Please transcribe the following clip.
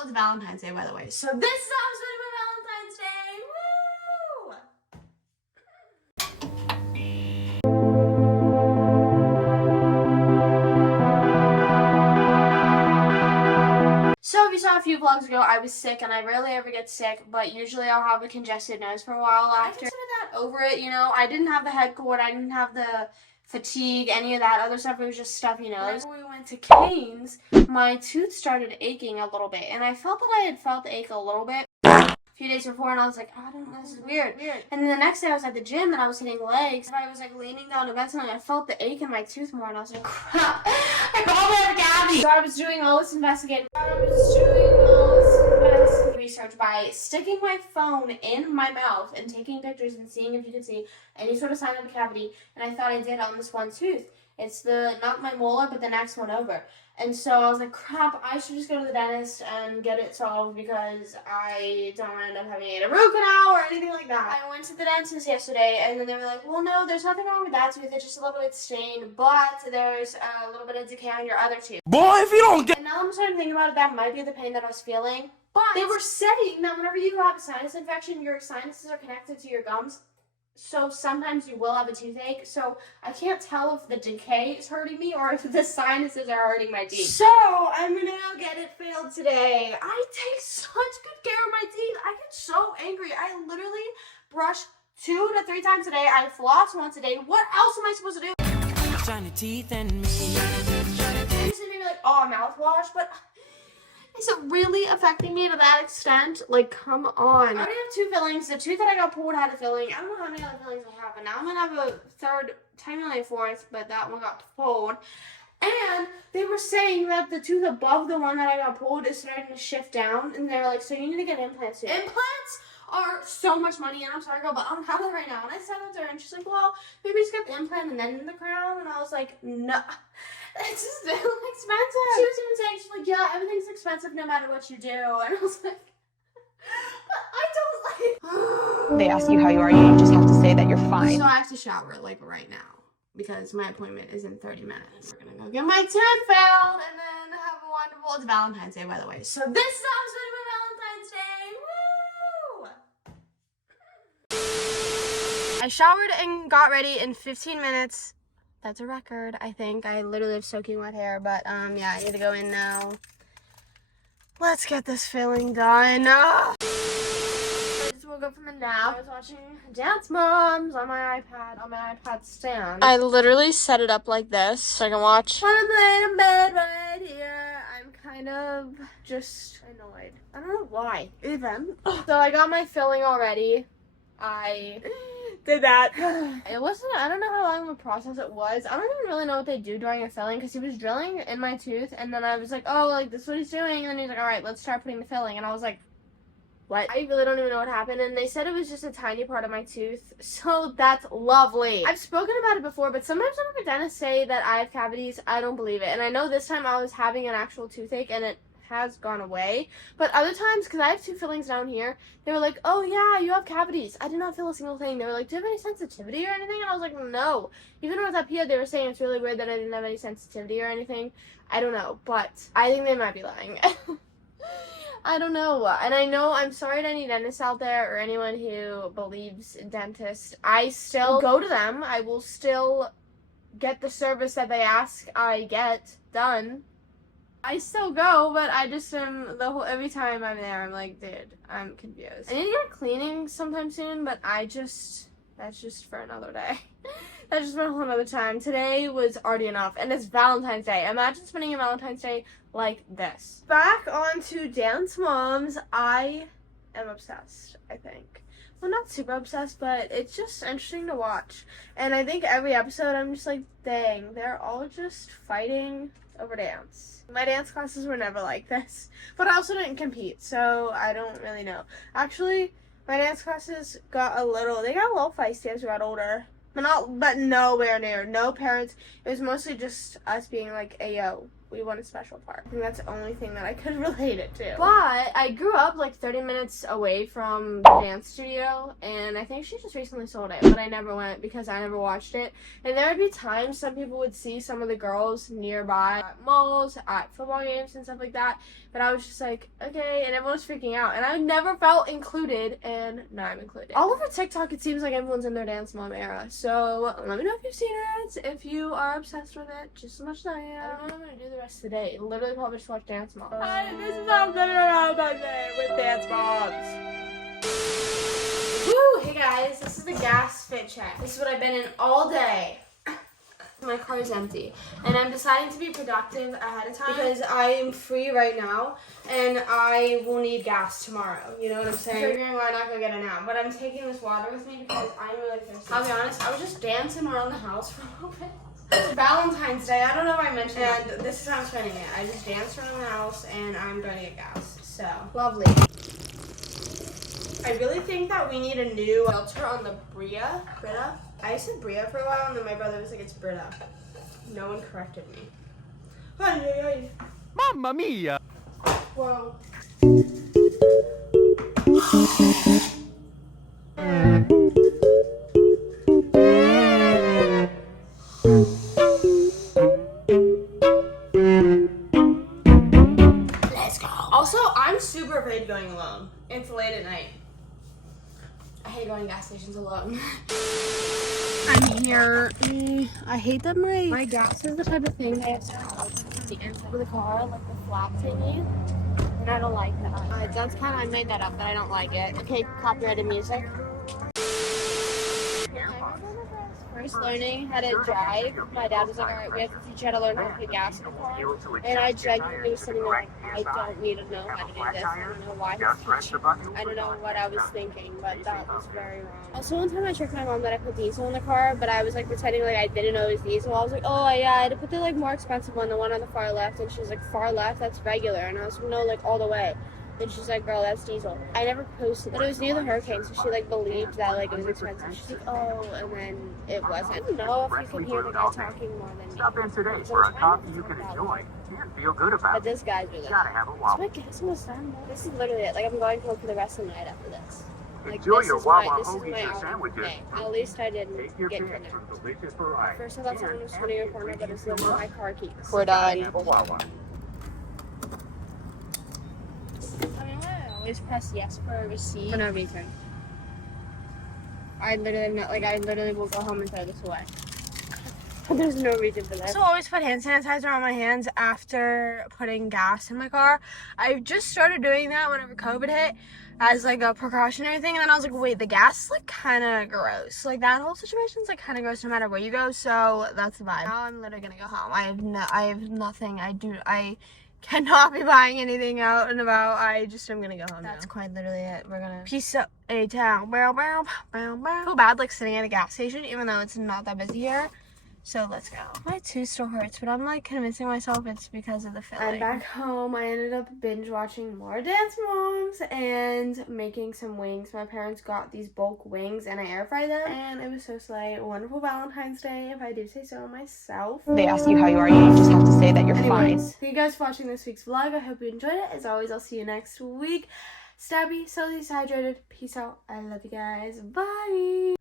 Well, it's Valentine's Day, by the way. So this is how I'm spending my Valentine's Day. Woo! So if you saw a few vlogs ago, I was sick, and I rarely ever get sick, but usually I'll have a congested nose for a while after. I consider that over it, you know. I didn't have the head cold, I didn't have the fatigue, any of that other stuff. It was just stuffy nose. Whenever we went to Cane's, my tooth started aching a little bit, and I felt that I had felt the ache a little bit a few days before, and I was like, I don't know, this is weird. And then the next day I was at the gym and I was hitting legs, and I was like leaning down to bed something, I felt the ache in my tooth more, and I was like, crap, I called my Gabby. So I was doing all this investigating. Research by sticking my phone in my mouth and taking pictures and seeing if you could see any sort of sign of a cavity, and I thought I did on this one tooth. It's not my molar, but the next one over. And so I was like, crap, I should just go to the dentist and get it solved because I don't want to end up having to get a root canal or anything like that. I went to the dentist yesterday, and then they were like, well, no, there's nothing wrong with that tooth. It's just a little bit stained, but there's a little bit of decay on your other tooth. Boy, if you don't get... And now I'm starting to think about it, that might be the pain that I was feeling. But they were saying that whenever you have a sinus infection, your sinuses are connected to your gums. So sometimes you will have a toothache. So I can't tell if the decay is hurting me or if the sinuses are hurting my teeth. So I'm gonna go get it filled today. I take such good care of my teeth. I get so angry. I literally brush 2 to 3 times a day. I floss once a day. What else am I supposed to do? Shiny teeth and me. Usually maybe like, oh, mouthwash, but is it really affecting me to that extent? Like, come on. I already have 2 fillings. The tooth that I got pulled had a filling. I don't know how many other fillings I have, but now I'm gonna have a third, technically a 4th, but that one got pulled. And they were saying that the tooth above the one that I got pulled is starting to shift down, and they're like, so you need to get implants soon. Implants are so much money, and I'm sorry, girl, but I don't have it right now. And I said that to her, and she's like, well, maybe just get the implant and then the crown. And I was like, no. It's just expensive. She was even saying, she's like, yeah, everything's expensive no matter what you do. And I was like, but I don't like... They ask you how you are, you just have to say that you're fine. So I have to shower, like, right now, because my appointment is in 30 minutes. We're gonna go get my tooth filled, and then have a wonderful... It's Valentine's Day, by the way. So this is how I'm spending my Valentine's Day. Woo! I showered and got ready in 15 minutes. That's a record, I think. I literally have soaking wet hair, but yeah, I need to go in now. Let's get this filling done. I just woke up from a nap. I was watching Dance Moms on my iPad stand. I literally set it up like this so I can watch. I'm laying in bed right here. I'm kind of just annoyed. I don't know why. Even. So I got my filling already. I did that. It wasn't, I don't know how long of a process it was. I don't even really know what they do during a filling, because he was drilling in my tooth, and then I was like, oh, like, this is what he's doing, and then he's like, all right, let's start putting the filling, and I was like, what? I really don't even know what happened, and they said it was just a tiny part of my tooth, so that's lovely. I've spoken about it before, but sometimes when dentists say that I have cavities, I don't believe it, and I know this time I was having an actual toothache, and it has gone away, but other times, because I have 2 fillings down here, they were like, oh yeah, you have cavities. I did not feel a single thing. They were like, do you have any sensitivity or anything? And I was like, no. Even with up here, they were saying it's really weird that I didn't have any sensitivity or anything. I don't know, but I think they might be lying. I don't know, and I know, I'm sorry to any dentists out there or anyone who believes dentists. I still go to them. I will still get the service that they ask I get done. I still go, but I just am every time I'm there, I'm like, dude, I'm confused. I need to get cleaning sometime soon, but that's just for another day. That's just for a whole other time. Today was already enough, and it's Valentine's Day. Imagine spending a Valentine's Day like this. Back on to Dance Moms. I am obsessed, I think. Well, not super obsessed, but it's just interesting to watch. And I think every episode I'm just like, dang, they're all just fighting over dance. My dance classes were never like this, but I also didn't compete, so I don't really know. Actually, my dance classes got a little feisty as we got older, but nowhere near. No parents. It was mostly just us being like, ayo, we want a special part. I think that's the only thing that I could relate it to. But I grew up like 30 minutes away from the dance studio, and I think she just recently sold it, but I never went because I never watched it. And there would be times some people would see some of the girls nearby at malls, at football games and stuff like that, but I was just like, okay, and everyone was freaking out, and I never felt included, and now I'm included. All over TikTok, it seems like everyone's in their dance mom era, so let me know if you've seen it, if you are obsessed with it, just as much as I am. I don't know what I'm gonna do the rest of the day. Literally probably just watch Dance Moms. This is how I'm gonna go Monday with Dance Moms. Woo! Hey guys, this is the gas fit check. This is what I've been in all day. My car is empty, and I'm deciding to be productive ahead of time because I am free right now, and I will need gas tomorrow. You know what I'm saying? Figuring why not go get it now, but I'm taking this water with me because I'm really thirsty. I'll be honest, I was just dancing around the house for a little bit. It's Valentine's Day. I don't know if I mentioned it. And this is how I'm spending it. I just danced around the house, and I'm going to get gas. So lovely. I really think that we need a new filter on the Brita. I said Bria for a while, and then my brother was like, it's Brita. No one corrected me. Ay. Mamma mia! Whoa. Let's go. Also, I'm super afraid going alone. It's late at night. I hate going to gas stations alone. I'm here. I hate that my gas is the type of thing that I have to open the inside of the car, like the flap thingy. And I don't like that. That's kind of, I made that up, but I don't like it. Okay, copyrighted music. First learning how to drive, my dad was like, alright, we have to teach you how to learn how to put gas in the car. And I genuinely was sitting there like, I don't need to know how to do this. I don't know why he's teaching. I don't know what I was thinking, but that was very wrong. Also, one time I tricked my mom that I put diesel in the car, but I was like pretending like I didn't know it was diesel. I was like, oh yeah, I had to put the like more expensive one, the one on the far left. And she was like, far left? That's regular. And I was like, no, like all the way. And she's like, girl, that's diesel. I never posted, but it was near the hurricane, so she like believed that like it was expensive. She's like, oh, and then it wasn't. I don't know if you can hear the guy talking more than me. Stop in today for a coffee you can enjoy and feel good about. But this guy's really Gotta have a So Wawa. my gas almost done. This is literally it. Like I'm going home for the rest of the night after this. Like Enjoy this your is Wawa my hoagies and outfit sandwiches. today. At least I didn't Take your get pick kidnapped. from delicious variety. First I thought someone was turning a corner, but it's literally my car keys. We're done. Have a Wawa. I mean, I always press yes for a receipt for no reason. I literally will go home and throw this away. There's no reason for that. So I always put hand sanitizer on my hands after putting gas in my car. I just started doing that whenever COVID hit as like a precautionary thing, and then I was like, wait, the gas is like kind of gross. Like that whole situation's like kind of gross no matter where you go. So that's the vibe. Now I'm literally gonna go home. I have nothing. I cannot be buying anything out and about. I'm gonna go home. That's quite literally it. We're gonna peace out a town. I feel bad like sitting at a gas station even though it's not that busy here. So let's go. My tooth still hurts, but I'm like convincing myself it's because of the filling. I'm back home. I ended up binge watching more Dance Moms and making some wings. My parents got these bulk wings and I air fried them, and it was so slay. Wonderful Valentine's Day, if I do say so myself. They ask you how you are, you just have to say that you're fine. Thank you guys for watching this week's vlog. I hope you enjoyed it. As always, I'll see you next week. Stabby, so dehydrated. Peace out. I love you guys. Bye.